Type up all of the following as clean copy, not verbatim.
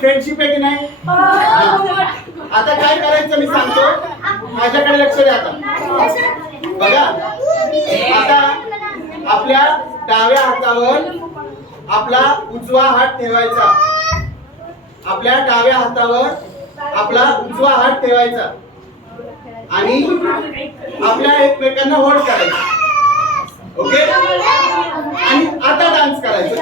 Friendship आहे की नाही? आता काय करायचं मी सांगतो, माझ्याकडे लक्ष द्या. आता बघा, आता आपल्या डाव्या हातावर आपला उजवा हात ठेवायचा. आपल्या डाव्या हातावर आपला उजवा हात ठेवायचा आणि आपल्या एकमेकांना होल्ड करायचं. ओके? आणि आता डान्स करायचं.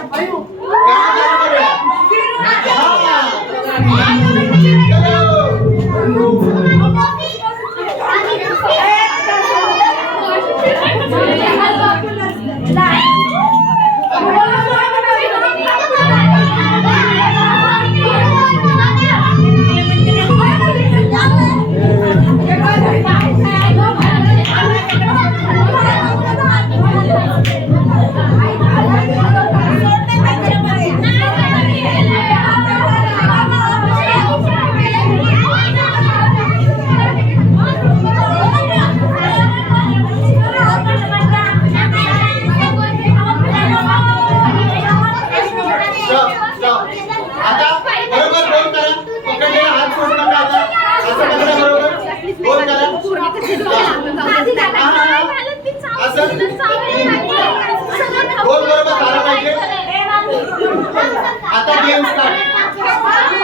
आता गेम स्टार्ट.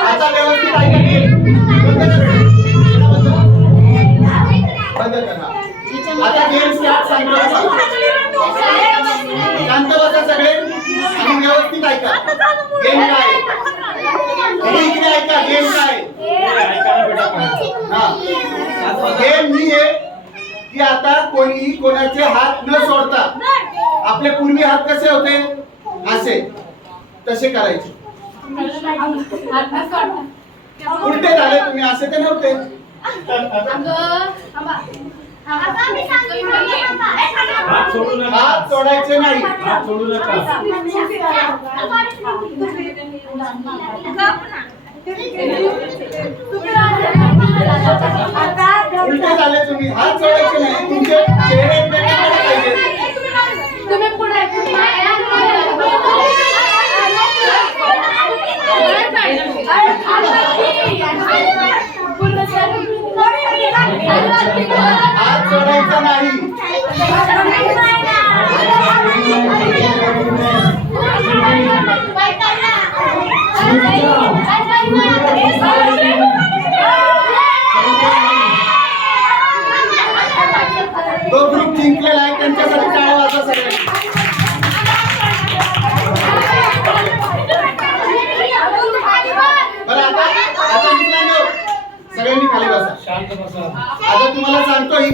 आता व्यवस्थित ऐका. बंद करा. आता गेम स्टार्ट. शांत बसा सगळे आणि व्यवस्थित ऐका. गेम काय? इकडे ऐका. गेम काय? गेम ही आहे की आता कोणीही कोणाचे हात न सोडता, आपले पूर्वी हात कसे होते असे तसे करायचे. उलटे झाले तुम्ही, असे ते नव्हते. हात सोडायचे नाही. उलटे झाले तुम्ही, हात सोडायचे नाही. तुमचे चेहरे एकमेकांकडे पाहिजे. हात सोडायचा नाही. तो ग्रुप जिंकलेला आहे, त्यांच्यासाठी टाळ्या वाजवा सगळ्यांनी. बरं, आता मित्रांनो सगळ्यांनी खाली बसा. आता तुम्हाला सांगतो.